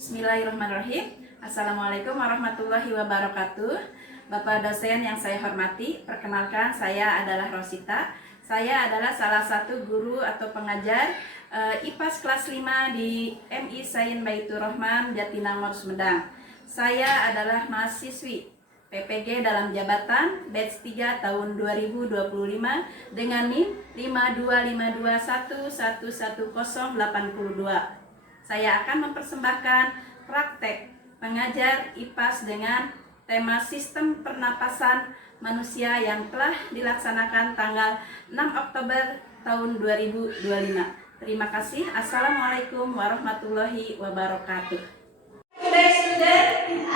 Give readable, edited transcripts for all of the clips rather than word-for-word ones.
Bismillahirrahmanirrahim. Assalamualaikum warahmatullahi wabarakatuh. Bapak dosen yang saya hormati, perkenalkan saya adalah Rosita. Saya adalah salah satu guru atau pengajar IPAS kelas 5 di MI Sain Baitur Rahman Jatinangor Sumedang. Saya adalah mahasiswi PPG dalam jabatan batch 3 tahun 2025 dengan NIM 52521111082. Saya akan mempersembahkan praktek mengajar IPAS dengan tema sistem pernapasan manusia yang telah dilaksanakan tanggal 6 Oktober tahun 2025. Terima kasih. Assalamualaikum warahmatullahi wabarakatuh. Today student,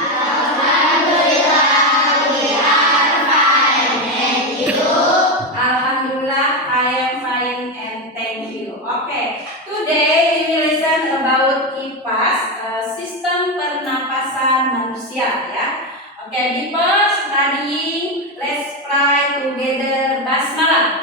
Alhamdulillah, I am fine and thank you. Okay, today we will listen about IPAS, sistem pernapasan manusia ya. Okay, before studying, let's pray together basmalah.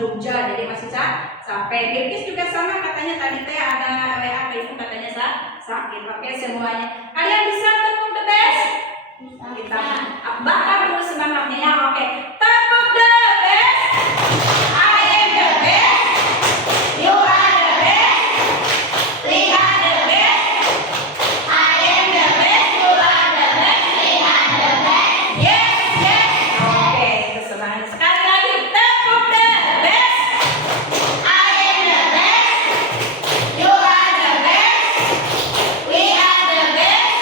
Jogja, jadi masih sampai. Birkis juga sama, katanya tadi teh ada WA ke ibu katanya sakit. Oke semuanya, kalian bisa tepuk the best? Kita bakar dulu semangatnya ya. Oke, tepuk the best. I am the best. You are the best. We are the best. I am the best. You are the best. We are the best. Yes, yes. Oke, itu semangat. Sekali lagi, tepuk the best. I am the best. You are the best. We are the best.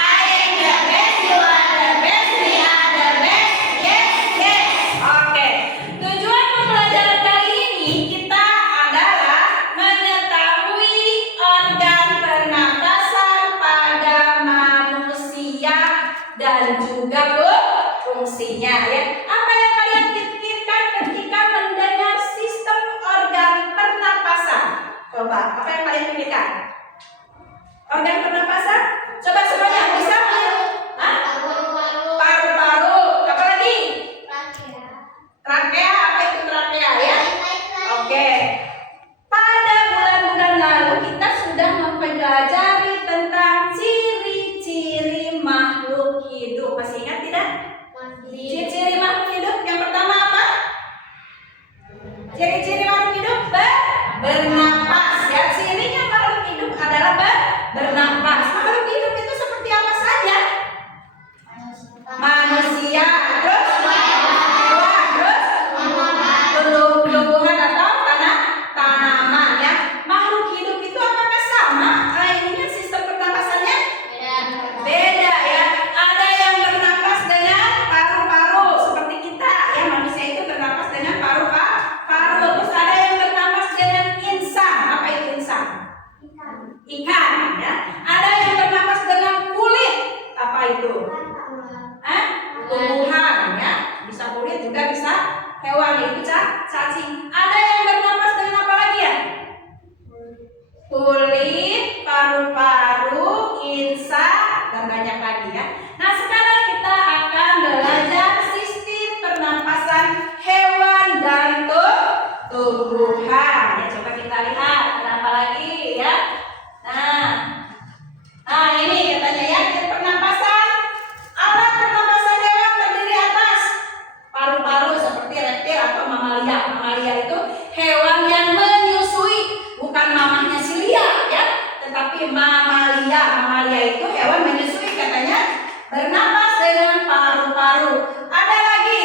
I am the best. You are the best. We are the best. Yes, yes. Oke. Tujuan pembelajaran kali ini kita adalah mengetahui organ pernapasan pada manusia dan juga fungsinya ya. Apa yang kalian pikirkan ketika mendengar sistem organ pernapasan? Coba, apa yang kalian pikirkan? Organ pernapasan? Coba semuanya bisa? Hah? Paru-paru. Apa lagi? Trakea. Apa itu trakea ya? Oke. Pada bulan-bulan lalu kita sudah mempelajari tentang ciri-ciri makhluk hidup. Masih ingat tidak? Ciri-ciri makhluk hidup yang pertama apa? Ciri-ciri makhluk hidup bernapas ya. Cirinya makhluk hidup adalah bernapas. Makhluk hidup itu seperti apa saja? Manusia, terus hewan, terus tumbuh-tumbuhan atau tanaman ya. Makhluk hidup itu apakah sama? Ininya sistem pernapasannya beda ya. Ada yang bernapas dengan paru-paru seperti kita ya. Manusia itu bernapas dengan paru-paru. Terus ada yang bernapas dengan bisa cacing. Ada yang bernapas dengan apa lagi ya? Kulit, paru-paru, insa, dan banyak lagi ya. Nah, sekarang kita akan belajar sistem pernapasan hewan dan tumbuhan. Ya, coba kita lihat ada apa lagi ya. Nah ini katanya ya, pernapasan. Alat pernapasan hewan terdiri atas paru-paru seperti reptil atau mamalia. Mamalia itu hewan yang menyusui, bukan mamahnya si Lia ya, tetapi mamalia. Mamalia itu hewan menyusui katanya bernapas dengan paru-paru. Ada lagi,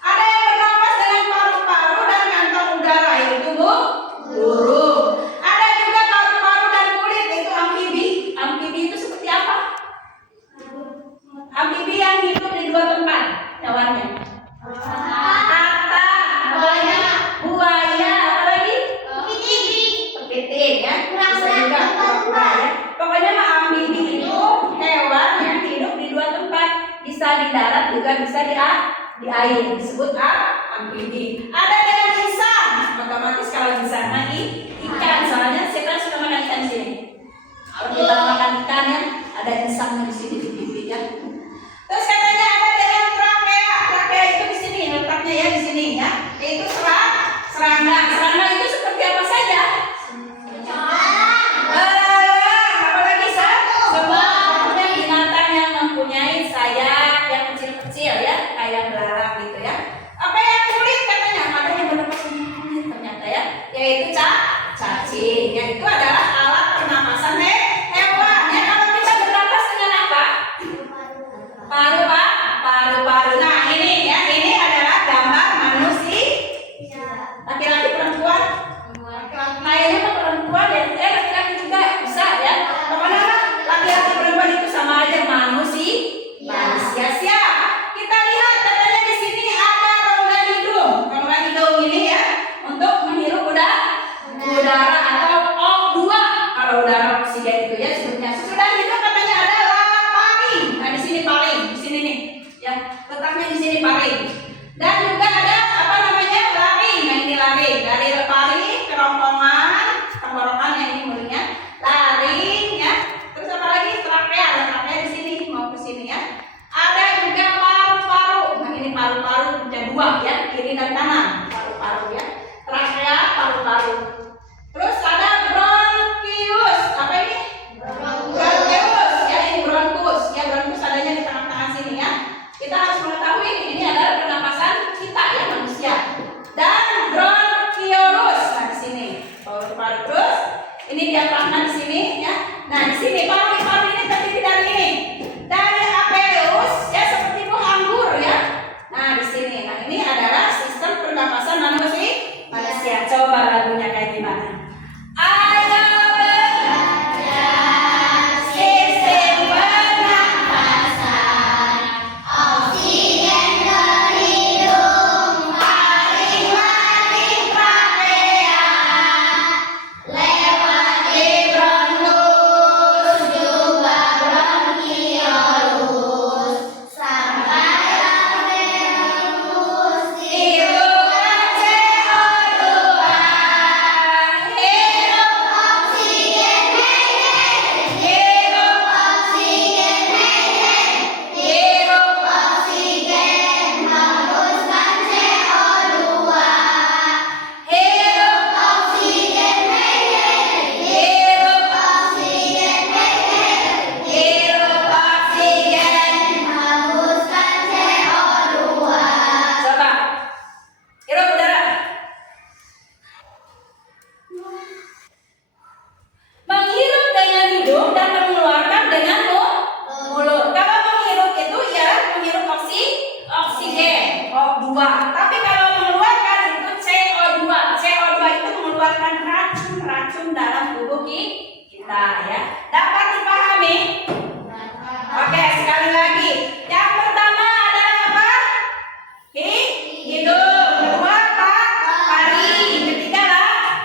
ada yang bernapas dengan paru-paru dan kantong udara, yaitu burung. Ada juga paru-paru dan kulit, itu amfibi. Amfibi itu seperti apa? Amfibi yang hidup di dua tempat hewannya. Ata, buaya, apa lagi? Kepiting ya. Bisa juga kura-kura ya. Pokoknya mah amfibi itu hewan yang hidup di dua tempat, bisa di darat juga bisa di air, disebut amfibi. Ada dengan insan, otomatis kalau insan ikan, soalnya kita suka makan ikan di sini. Kalau kita makan ikan ya, ada insangnya di sini di pipi ya. Terus katanya ada dengan trakea. Trakea itu di sini letaknya ya, di sini ya. Itu serangga. Serangga itu seperti apa saja? Apalagi semua binatang yang mempunyai sayap yang kecil-kecil ya, kayak belalang gitu ya. Apa yang kulit katanya? Ada yang bernapas dengan kulit ternyata ya, yaitu cacing. Ya, itu adalah alat pernapasan hewan. Ya, kalau bisa bernapas dengan apa? Paru-paru. Nah, ini ya, ini adalah gambar manusia. Laki-laki perempuan? Kayaknya mah perempuan ya. Laki-laki juga bisa ya. Pokoknya laki-laki perempuan itu sama aja manusia. Siap. Kita lihat katanya di sini ada rongga hidung. Rongga hidung ini ya untuk menghirup udara atau O2. Kalau udara oksigen itu ya sebutnya. Sesudah itu katanya ada paring. Nah, di sini paring, di sini nih. Ya, letaknya di sini paring. Dan juga ada apa namanya? Laring. Nah, ini laring. Dari paring, kerongkongan, tenggorokan yang ini mulutnya. Laring ya. Terus apa lagi? Trakea. Trakea di sini mau ke sini ya. Ada juga paru-paru. Nah, ini paru-paru punya dua ya, kiri dan kanan. Paru-paru ya. Trakea, paru-paru. Terus ada bronkius. Apa ini? Bronkius. Ya, ini bronkus. Ya, bronkus adanya di tengah-tengah sini ya. Kita harus mengetahui ini adalah pernapasan kita ya, manusia. Dan bronkiolus. Nah, di sini. Paru-paru terus. Ini diafragma di sini ya. Nah, di sini paru-paru ini terdiri dari ini. Dari apeleus ya, seperti buah anggur ya. Nah, di sini. Nah, ini adalah sistem pernapasan manusia. Coba lagunya kayak gimana? Ayo belajar sistem pernapasan. Oksigen ke hidung, paling-paling trakea, lewat di bronkus, juga bronkiolus, sampai apeleus, hidupkan CO2. Hidup oksigen, hidup oksigen, hidup oksigen, hembuskan CO2. Hidup oksigen, hidup oksigen, hidup oksigen, hembuskan CO2. Coba hirup udara. Menghirup dengan hidung dan mengeluarkan dengan mulut. Kalau menghirup itu ya menghirup oksigen O2. Tapi kalau mengeluarkan itu CO2. CO2 itu mengeluarkan racun-racun dalam tubuh kita ya. Dapat dipahami? Oke, sekali lagi. Yang pertama adalah apa? Hidung. Kedua apa? Paring. Ketiga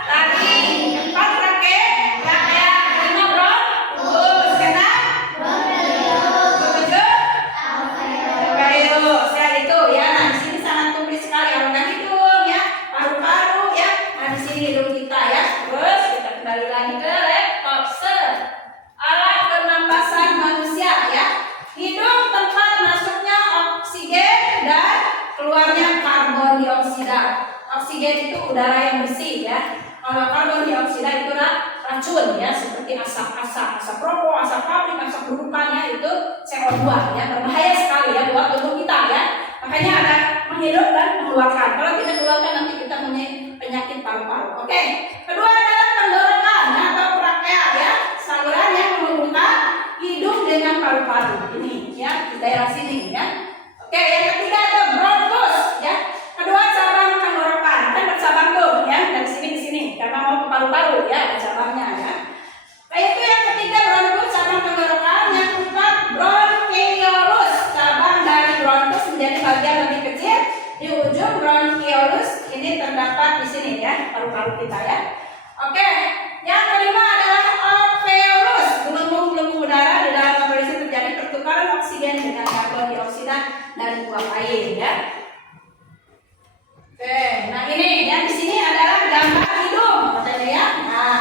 laring. Keempat trakea. Kelima bronkus. Keenam ketujuh apeleus. Ya itu ya. Nah, di sini sangat komplit sekali rongga hidung ya. Oksigen itu udara yang bersih ya. Kalau karbon dioksida itu racun ya, seperti asap rokok, asap pabrik, asap berupan ya, itu CO2 ya, berbahaya sekali ya buat tubuh kita ya. Makanya ada menghirup dan mengeluarkan. Kalau tidak keluarkan nanti kita punya penyakit paru-paru. Oke. Kedua adalah tenggorokan ya, atau trakea ya, saluran yang menghubungkan hidung dengan paru-paru. Ini ya di daerah sini ya. Oke, yang ketiga ada bronkus ya. Kedua cabang tenggorokan, kan bercabang tuh ya, dari sini ke sini karena mau ke paru-paru ya, ada cabangnya ya. Nah, itu yang ketiga bronkus, cabang tenggorokan. Yang keempat bronchiolus, cabang dari bronkus menjadi bagian lebih kecil di ujung bronchiolus ini terdapat di sini ya, paru-paru kita ya. Oke, yang kelima adalah alveolus, gelembung-gelembung udara di dalam laboratorium terjadi pertukaran oksigen dengan karbon dioksida dari uap air ya. Oke, nah ini yang di sini adalah gambar hidung, katanya ya. Nah,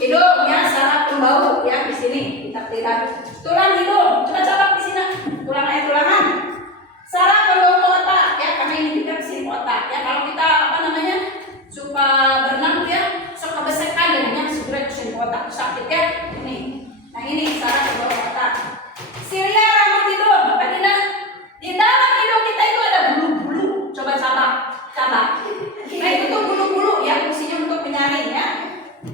hidung ya, saraf pembau ya di sini kita lihat. Tulang hidung, coba colok di sini. Tulangan. Saraf pembau otak ya, karena ini kita kesini otak ya. Kalau kita suka berenang ya, suka besekan dengan segera kesini otak sakit ya. Ini, nah ini saraf pembau otak. Silia rambut hidung, tadi di dalam hidung kita itu ada bulu-bulu. Coba cabak. Nah itu tuh bulu-bulu ya, fungsinya untuk menyaring ya.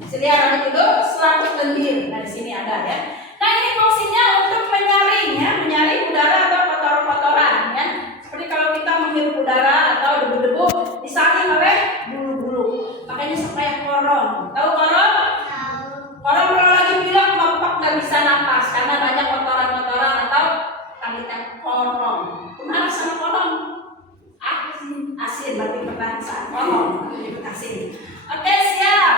Silia rambut itu selaput lendir. Nah di sini ada ya. Nah ini fungsinya untuk menyaring ya, menyaring udara atau kotoran-kotoran ya. Seperti kalau kita menghirup udara atau debu-debu disaring oleh bulu-bulu. Makanya supaya korong. Tahu korong? Tahu. Korong kalau lagi pilek mampak nggak bisa napas karena banyak kotoran-kotoran atau kita korong. Kemana sama korong? Asin berarti pertahan saat kolom asin. Oke, siap.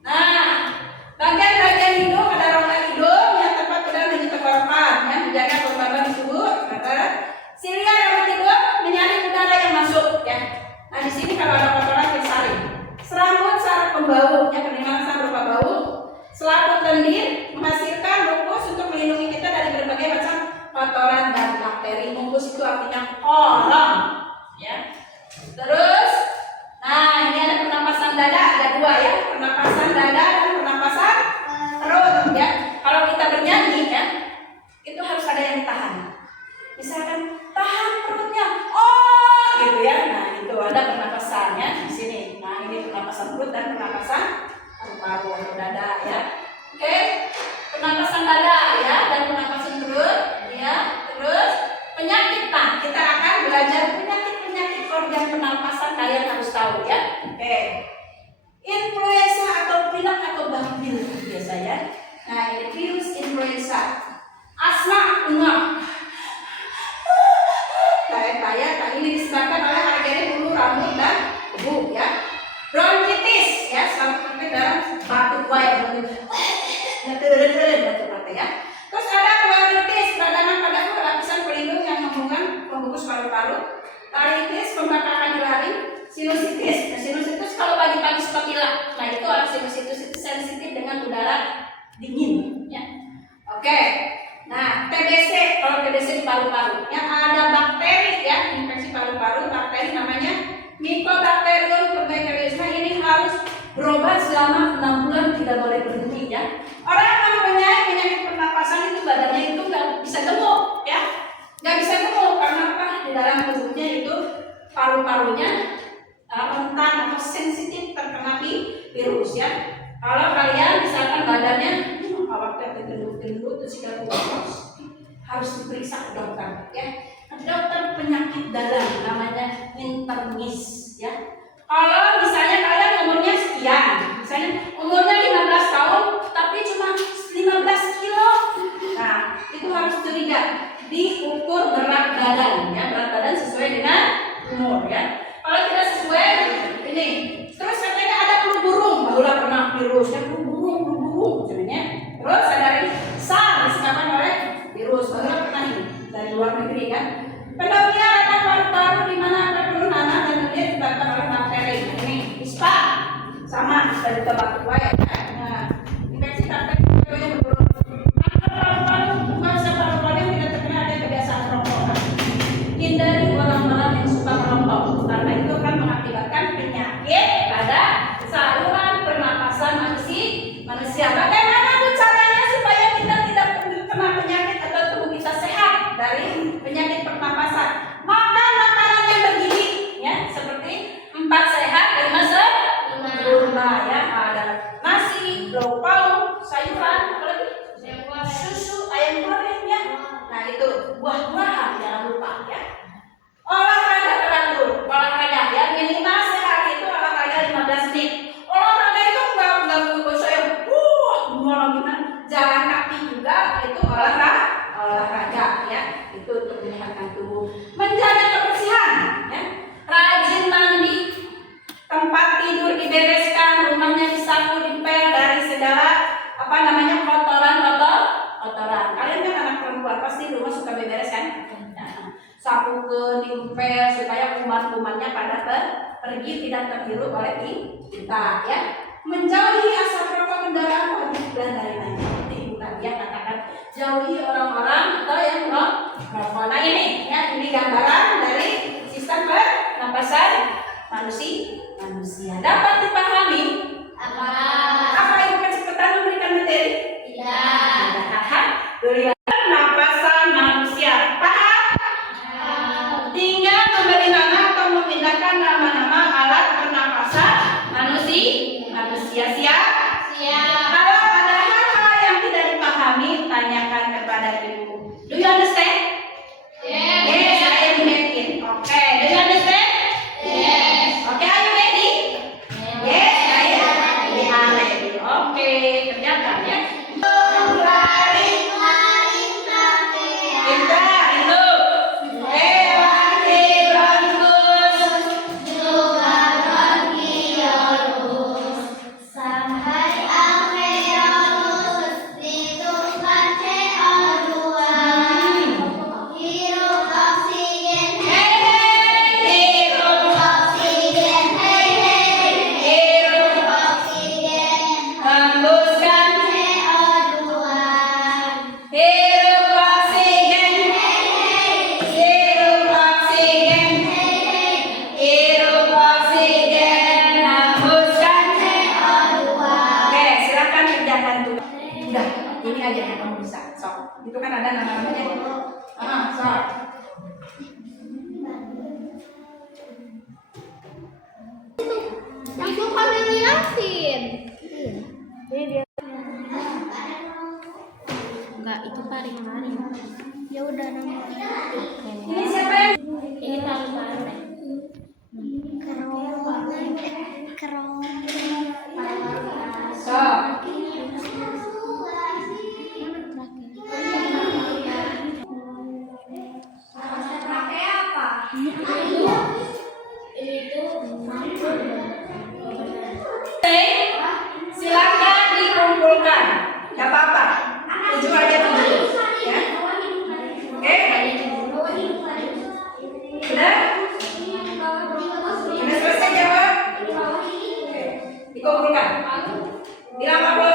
Nah, bagian-bagian hidung ada rongga hidung yang tempat udara menuju tenggorokan yang menjaga kelembaban tubuh. Silia rambut hidung menyaring udara yang masuk ya. Nah di sini kalau ada kotoran disaring. Serambut saraf pembau ya, penerimaan saraf berupa bau. Selaput lendir menghasilkan mukus untuk melindungi kita dari berbagai macam kotoran dan bakteri. Mukus itu artinya kolam. Ya. Terus, nah ini ada pernapasan dada, ada dua ya, pernapasan dada dan pernapasan perut ya. Kalau kita bernyanyi ya, itu harus ada yang ditahan. Misalkan tahan perutnya, oh gitu ya. Nah itu ada pernapasannya di sini. Nah ini pernapasan perut dan pernapasan paru-paru atau dada ya. Oke, pernapasan dada ya dan pernapasan perut ya. Terus penyakit, nah kita akan belajar penyakit organ pernapasan, kalian harus tahu ya. Oke. Influenza atau pilek atau bakteri biasanya. Nah, ini virus influenza. Asma, engap. Nah ini disebabkan oleh alergi bulu, rambut dan debu ya. Bronkitis ya, selalu dalam batuk wae batuk ya. Terus ada pleuritis, peradangan pada lapisan pelindung yang membungkus paru-paru. Rinitis, pembakaran di laring. Sinusitis. Nah, sinusitis kalau pagi-pagi suka pilek. Nah, itu orang sinusitis itu sensitif dengan udara dingin ya. Oke. Nah, TBC, kalau TBC di paru-paru yang ada bakteri ya, infeksi paru-paru, bakteri namanya Mycobacterium tuberculosis. Ini harus berobat selama 6 bulan, tidak boleh berhenti ya. Orang yang mempunyai penyakit pernapasan itu badannya itu nggak bisa gemuk ya. Nggak bisa gemuk karena apa? Di dalam tubuhnya itu paru-parunya rentan atau sensitif terkena virus ya. Kalau kalian misalkan badannya awalnya gendut-gendut terus harus diperiksa ke dokter ya. Dokter penyakit dalam namanya internis ya. Kalau misalnya kalian umurnya sekian, misalnya umurnya 15 tahun tapi cuma 15 kilo, nah itu harus curiga. Diukur berat badan ya, berat badan sesuai dengan umur ya. Kalau tidak sesuai ini, terus katanya ada flu burung, barulah pernah virus ya, flu burung sebenarnya. Terus ada SARS disebabkan oleh virus, barulah pernah ini dari luar negeri kan. Pneumonia datang paru-paru di mana ada flu nana dan dia disebabkan oleh bakteri. Ini penyakit pada saluran pernapasan manusia. Bagaimana tuh caranya supaya kita tidak kena penyakit atau tubuh kita sehat dari penyakit pernapasan? Makan makanan yang bergizi, ya, seperti 4 sehat 5 sempurna, ya. Ada nasi, lauk pauk, sayuran, apalagi susu, ayam goreng, ya. Nah itu buah-buahan jangan lupa, ya. Olahraga teratur, olahraga ya minimal sehari itu olahraga 15 menit. Olahraga itu enggak saya gimana jalan kaki juga itu olahraga ya, itu untuk menyehatkan tubuh. Menjaga kebersihan, ya. Rajin mandi, tempat tidur dibereskan, rumahnya disapu dipel dari segala kotoran. Kalian kan anak perempuan pasti rumah suka beberes kan? Sapu ke dipel supaya kuman-kumannya pada pergi, tidak terhirup oleh kita, ya. Menjauhi asap rokok kendaraan dan lain-lain. Bukan dia katakan jauhi orang-orang atau yang merokok. Nah ini, ya, ini gambaran dari sistem pernapasan manusia. Dapat dipahami? Apa Ibu kecepatan memberikan materi? Tidak. Pernapasan manusia. Paham? Tinggal memberi nama atau memindahkan nama-nama alat pernapasan manusia. Siap? Kalau ada hal-hal yang tidak dipahami, tanyakan kepada Ibu. Do you understand? Yes, I am making. Okay, do you understand? Yes. Okay, are you ready? Yes, I am ready. Okay, kerjakan, ya. Ini aja yang kamu bisa. So, itu kan ada nama-namanya. Itu kan diliatin. Enggak, itu paring-paring. Ya udah nama. Ini siapa yang? Ini paling-paling. Kerong. So. Silakan dikumpulkan, nggak apa-apa. 7 aja dulu, ya. Oke? Udah? Udah selesai jawab? Oke. Dikumpulkan. Bilang apa?